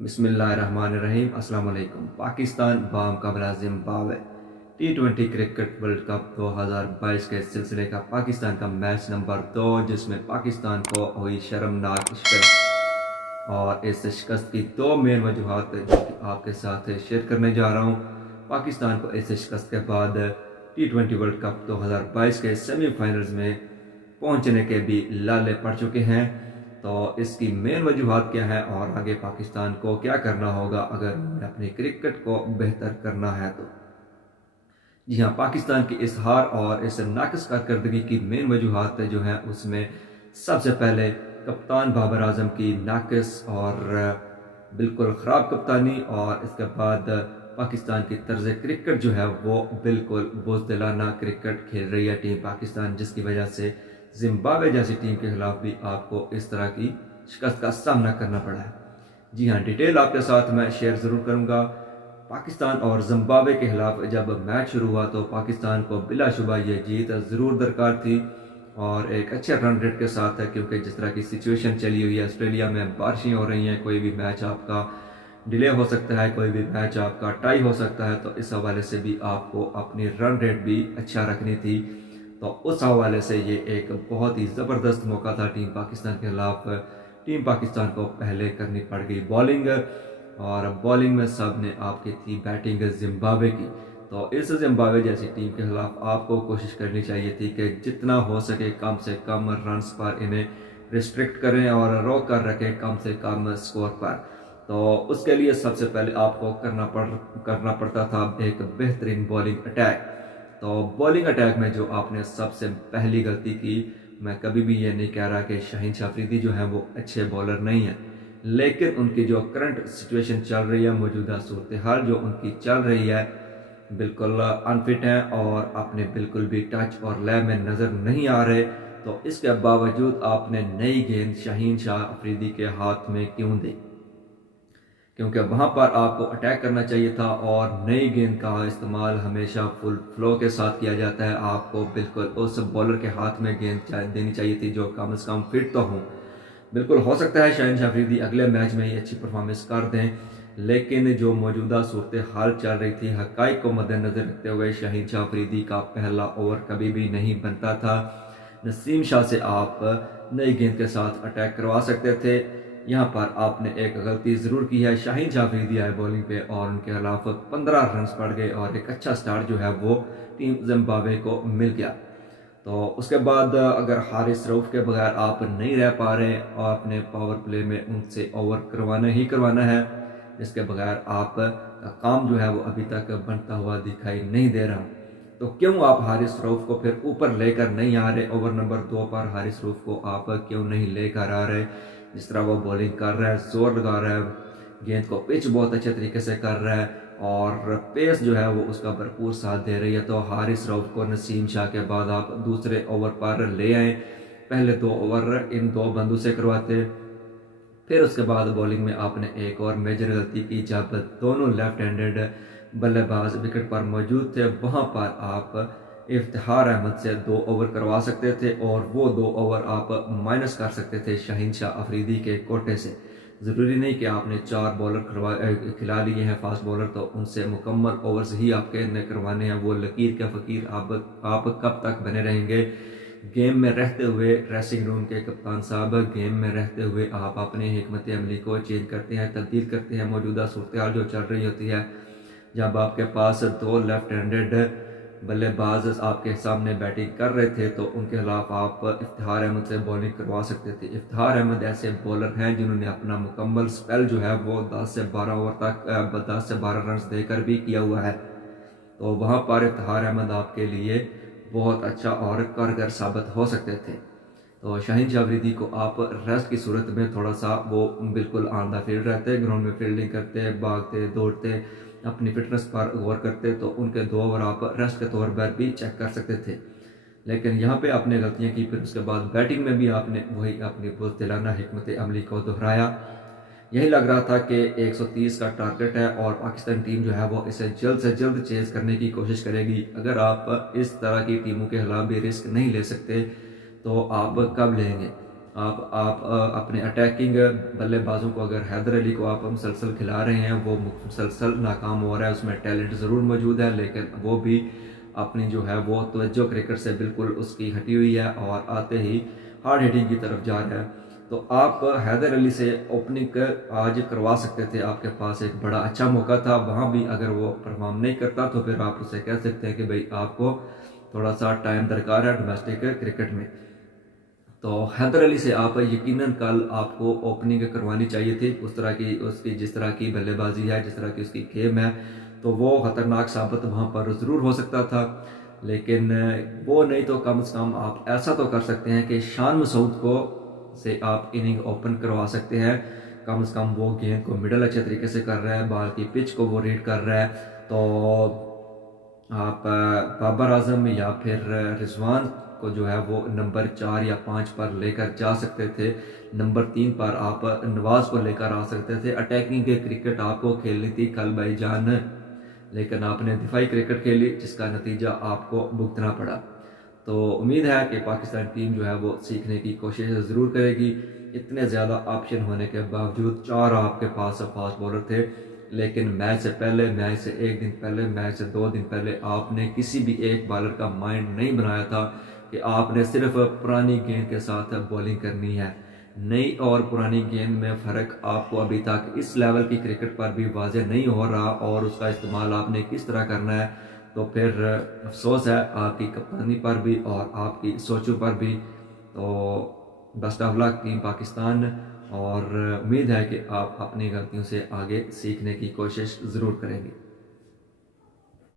बिस्मिल्लाहिर्रहमानिर्रहीम। अस्सलाम वालेकुम। पाकिस्तान बामुकाबला Zimbabwe T20 cricket world cup 2022 के सिलसिले का पाकिस्तान का मैच नंबर 2, जिसमें पाकिस्तान को हुई शर्मनाक शिकस्त। और इस शिकस्त की दो मेन वजूहत जो कि आपके साथ शेयर करने जा रहा हूँ। पाकिस्तान को इस शिकस्त के बाद T20 वर्ल्ड कप 2022 के सेमीफाइनल्स में पहुंचने के भी लाले पड़ चुके हैं। तो इसकी मेन वजूहत क्या है और आगे पाकिस्तान को क्या करना होगा अगर अपनी क्रिकेट को बेहतर करना है तो। जी हाँ, पाकिस्तान की इस हार और इस नाक़िस कारकर्दगी की मेन वजूहत जो हैं उसमें सबसे पहले कप्तान बाबर आजम की नाक़िस और बिल्कुल ख़राब कप्तानी, और इसके बाद पाकिस्तान की तर्ज क्रिकेट जो है वो बिल्कुल बुज़दिलाना क्रिकेट खेल रही है टीम पाकिस्तान, जिसकी वजह से ज़िम्बाब्वे जैसी टीम के खिलाफ भी आपको इस तरह की शिकस्त का सामना करना पड़ा है। जी हाँ, डिटेल आपके साथ मैं शेयर ज़रूर करूँगा। पाकिस्तान और ज़िम्बाब्वे के खिलाफ जब मैच शुरू हुआ तो पाकिस्तान को बिलाशुबा ये जीत ज़रूर दरकार थी और एक अच्छे रन रेट के साथ है, क्योंकि जिस तरह की सिचुएशन चली हुई है, ऑस्ट्रेलिया में बारिशें हो रही हैं, कोई भी मैच आपका डिले हो सकता है, कोई भी मैच आपका टाई हो सकता है। तो इस हवाले से भी आपको अपनी रन रेट भी अच्छा रखनी थी। तो उस हवाले से ये एक बहुत ही ज़बरदस्त मौका था टीम पाकिस्तान के खिलाफ। टीम पाकिस्तान को पहले करनी पड़ गई बॉलिंग, और बॉलिंग में सब ने आपकी थी बैटिंग ज़िम्बाब्वे की। तो इस ज़िम्बाब्वे जैसी टीम के खिलाफ आपको कोशिश करनी चाहिए थी कि जितना हो सके कम से कम रन्स पर इन्हें रिस्ट्रिक्ट करें और रोक कर रखें कम से कम स्कोर पर। तो उसके लिए सबसे पहले आपको करना पड़ता था एक बेहतरीन बॉलिंग अटैक। तो बॉलिंग अटैक में जो आपने सबसे पहली गलती की, मैं कभी भी ये नहीं कह रहा कि शाहीन शाह अफरीदी जो है वो अच्छे बॉलर नहीं है, लेकिन उनकी जो करंट सिचुएशन चल रही है, मौजूदा सूरत हाल जो उनकी चल रही है, बिल्कुल अनफिट हैं और अपने बिल्कुल भी टच और लय में नज़र नहीं आ रहे। तो इसके बावजूद आपने नई गेंद शाहीन शाह अफरीदी के हाथ में क्यों दी? क्योंकि वहाँ पर आपको अटैक करना चाहिए था, और नई गेंद का इस्तेमाल हमेशा फुल फ्लो के साथ किया जाता है। आपको बिल्कुल उस बॉलर के हाथ में गेंद देनी चाहिए थी जो कम से कम फिट तो हों। बिल्कुल हो सकता है शाहीन शाह अफरीदी अगले मैच में ही अच्छी परफॉर्मेंस कर दें, लेकिन जो मौजूदा सूरत हाल चल रही थी, हक़ाइक़ को मद्देनज़र रखते हुए शाहीन शाह अफरीदी का पहला ओवर कभी भी नहीं बनता था। नसीम शाह से आप नई गेंद के साथ अटैक करवा सकते थे। यहाँ पर आपने एक गलती ज़रूर की है। शाहीन शाह अफरीदी आए बॉलिंग पे और उनके खिलाफ 15 रन पड़ गए और एक अच्छा स्टार्ट जो है वो टीम ज़िम्बाब्वे को मिल गया। तो उसके बाद अगर हारिस रऊफ़ के बगैर आप नहीं रह पा रहे और अपने पावर प्ले में उनसे ओवर करवाना ही करवाना है, इसके बगैर आप का काम जो है वो अभी तक बनता हुआ दिखाई नहीं दे रहा। तो क्यों आप हारिस रऊफ़ को फिर ऊपर लेकर नहीं आ रहे? ओवर नंबर 2 पर हारिस रऊफ़ को आप क्यों नहीं लेकर आ रहे? जिस तरह वो बॉलिंग कर रहा है, जोर लगा रहा है, गेंद को पिच बहुत अच्छे तरीके से कर रहा है और पेस जो है वो उसका भरपूर साथ दे रही है। तो हारिस रऊफ़ को नसीम शाह के बाद आप दूसरे ओवर पर ले आए। पहले 2 ओवर इन 2 बंदों से करवाते, फिर उसके बाद बॉलिंग में आपने एक और मेजर गलती की जब दोनों लेफ्ट हैंडेड बल्लेबाज विकेट पर मौजूद थे। वहाँ पर आप इफ्तिखार अहमद से 2 ओवर करवा सकते थे और वो 2 ओवर आप माइनस कर सकते थे शाहीन शाह अफरीदी के कोटे से। ज़रूरी नहीं कि आपने 4 बॉलर खिला लिए हैं फास्ट बॉलर, तो उनसे मुकम्मल ओवर्स ही आपके करवाने हैं। वो लकीर के फ़कीर आप कब तक बने रहेंगे? गेम में रहते हुए ड्रेसिंग रूम के कप्तान साहब, गेम में रहते हुए आप अपने हिकमत अमली को चेंज करते हैं, तब्दील करते हैं। मौजूदा सूरत हाल जो चल रही होती है, जब आपके पास 2 लेफ्ट हैंडेड बल्लेबाज आपके सामने बैटिंग कर रहे थे तो उनके खिलाफ आप इफ्तिखार अहमद से बॉलिंग करवा सकते थे। इफ्तिखार अहमद ऐसे बॉलर हैं जिन्होंने अपना मुकम्मल स्पेल जो है वो 10 से 12 ओवर तक 10 से 12 रन देकर भी किया हुआ है। तो वहाँ पर इफ्तिखार अहमद आपके लिए बहुत अच्छा और कारगर साबित हो सकते थे। तो शाहीन शाह अफरीदी को आप रेस्ट की सूरत में थोड़ा सा वो बिल्कुल ऑन द फील्ड रहते, ग्राउंड में फील्डिंग करते, भागते दौड़ते, अपनी फिटनेस पर गौर करते, तो उनके 2 ओवर आप रेस्ट के तौर पर भी चेक कर सकते थे। लेकिन यहाँ पे आपने गलतियाँ की। फिर उसके बाद बैटिंग में भी आपने वही अपनी बुज़दिलाना हिकमत अमली को दोहराया। यही लग रहा था कि 130 का टारगेट है और पाकिस्तान टीम जो है वो इसे जल्द से जल्द चेज़ करने की कोशिश करेगी। अगर आप इस तरह की टीमों के खिलाफ भी रिस्क नहीं ले सकते तो आप कब लेंगे? अपने अटैकिंग बल्लेबाजों को, अगर हैदर अली को आप मुसलसल खिला रहे हैं, वो मुसलसल नाकाम हो रहा है, उसमें टैलेंट ज़रूर मौजूद है, लेकिन वो भी अपनी जो है वो तवज्जो क्रिकेट से बिल्कुल उसकी हटी हुई है और आते ही हार्ड हिटिंग की तरफ जा रहा है। तो आप हैदर अली से ओपनिंग आज करवा सकते थे, आपके पास एक बड़ा अच्छा मौका था। वहाँ भी अगर वो परफॉर्म नहीं करता तो फिर आप उसे कह सकते हैं कि भाई आपको थोड़ा सा टाइम दरकार है डोमेस्टिक क्रिकेट में। तो हैदर अली से आप यकीनन कल आपको ओपनिंग करवानी चाहिए थी। उस तरह की उसकी जिस तरह की बल्लेबाजी है, जिस तरह की उसकी गेम है, तो वो ख़तरनाक साबित वहाँ पर ज़रूर हो सकता था। लेकिन वो नहीं तो कम से कम आप ऐसा तो कर सकते हैं कि शान मसूद को से आप इनिंग ओपन करवा सकते हैं। कम से कम वो गेंद को मिडल अच्छे तरीके से कर रहा है, बॉल की पिच को वो रीड कर रहा है। तो आप बाबर आजम या फिर रिजवान को जो है वो नंबर 4 या 5 पर लेकर जा सकते थे। नंबर 3 पर आप नवाज को लेकर आ सकते थे। अटैकिंग के क्रिकेट आपको खेलनी थी कल भाईजान, लेकिन आपने दिफाई क्रिकेट खेली, जिसका नतीजा आपको भुगतना पड़ा। तो उम्मीद है कि पाकिस्तान टीम जो है वो सीखने की कोशिश ज़रूर करेगी। इतने ज़्यादा ऑप्शन होने के बावजूद 4 आपके पास फास्ट बॉलर थे, लेकिन मैच से पहले, मैच से 1 दिन पहले, मैच से 2 दिन पहले आपने किसी भी एक बॉलर का माइंड नहीं बनाया था कि आपने सिर्फ पुरानी गेंद के साथ बॉलिंग करनी है। नई और पुरानी गेंद में फ़र्क आपको अभी तक इस लेवल की क्रिकेट पर भी वाज़ेह नहीं हो रहा, और उसका इस्तेमाल आपने किस तरह करना है। तो फिर अफसोस है आपकी कप्तानी पर भी और आपकी सोचों पर भी। तो best of luck team Pakistan, और उम्मीद है कि आप अपनी गलतियों से आगे सीखने की कोशिश ज़रूर करेंगे।